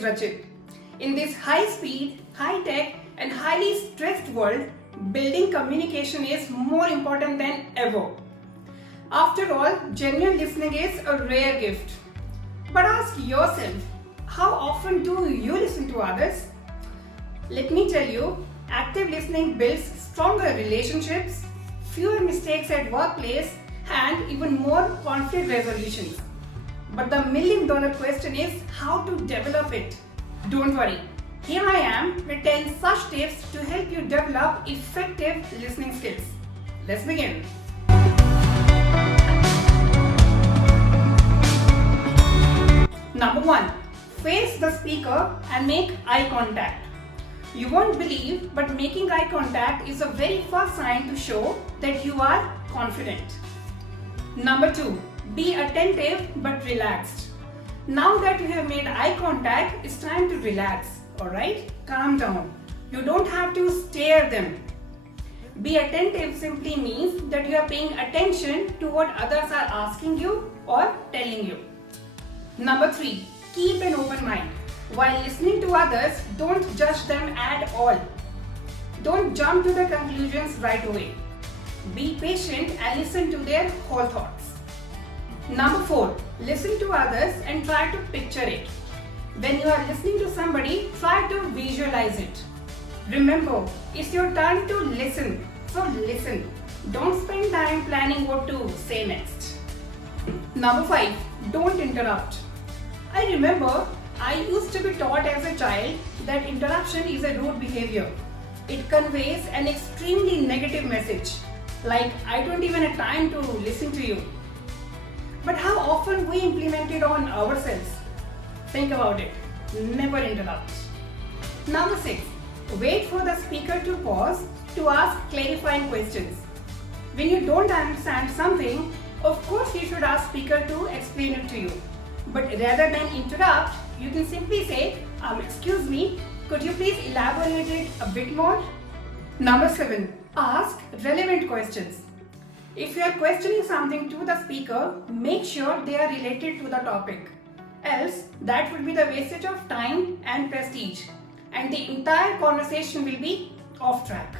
is Rachit. In this high-speed, high-tech and highly stressed world, building communication is more important than ever. After all, genuine listening is a rare gift. But ask yourself, how often do you listen to others? Let me tell you, active listening builds stronger relationships, fewer mistakes at workplace, and even more conflict resolutions. But the million-dollar question is how to develop it. Don't worry, here I am with 10 such tips to help you develop effective listening skills. Let's begin. Number 1. Face the speaker and make eye contact. You won't believe, but making eye contact is the very first sign to show that you are confident. Number 2. Be attentive but relaxed. Now that you have made eye contact, it's time to relax, alright? Calm down. You don't have to stare them. Be attentive simply means that you are paying attention to what others are asking you or telling you. Number 3. Keep an open mind. While listening to others, don't judge them at all. Don't jump to the conclusions right away. Be patient and listen to their whole thoughts. Number 4. Listen to others and try to picture it. When you are listening to somebody, try to visualize it. Remember, it's your turn to listen. So listen. Don't spend time planning what to say next. Number 5. Don't interrupt. I remember I used to be taught as a child that interruption is a rude behavior. It conveys an extremely negative message, like I don't even have time to listen to you. But how often we implement it on ourselves? Think about it. Never interrupt. Number 6. Wait for the speaker to pause to ask clarifying questions. When you don't understand something, of course you should ask speaker to explain it to you. But rather than interrupt, you can simply say, excuse me, could you please elaborate it a bit more? Number 7. Ask relevant questions. If you are questioning something to the speaker, make sure they are related to the topic. Else, that would be the wastage of time and prestige, and the entire conversation will be off track.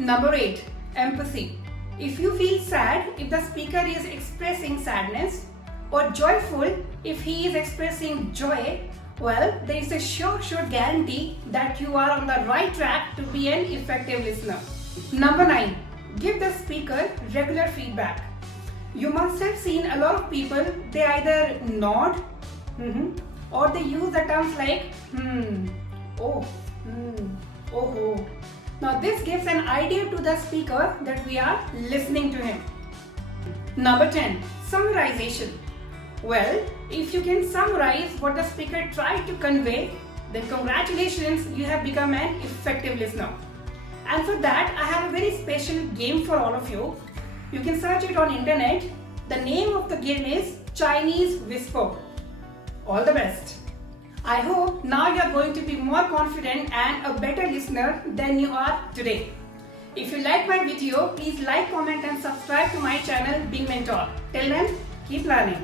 Number 8. Empathy. If you feel sad if the speaker is expressing sadness, or joyful if he is expressing joy, well, there is a sure guarantee that you are on the right track to be an effective listener. Number 9. Give the speaker regular feedback. You must have seen a lot of people, they either nod, or they use the terms like, oh, oh. Now this gives an idea to the speaker that we are listening to him. Number 10. Summarization. Well, if you can summarize what the speaker tried to convey, then congratulations, you have become an effective listener. And for that, I have a very special game for all of you. You can search it on internet. The name of the game is Chinese Whisper. All the best. I hope now you are going to be more confident and a better listener than you are today. If you like my video, please like, comment and subscribe to my channel Being Mentor. Till then, keep learning.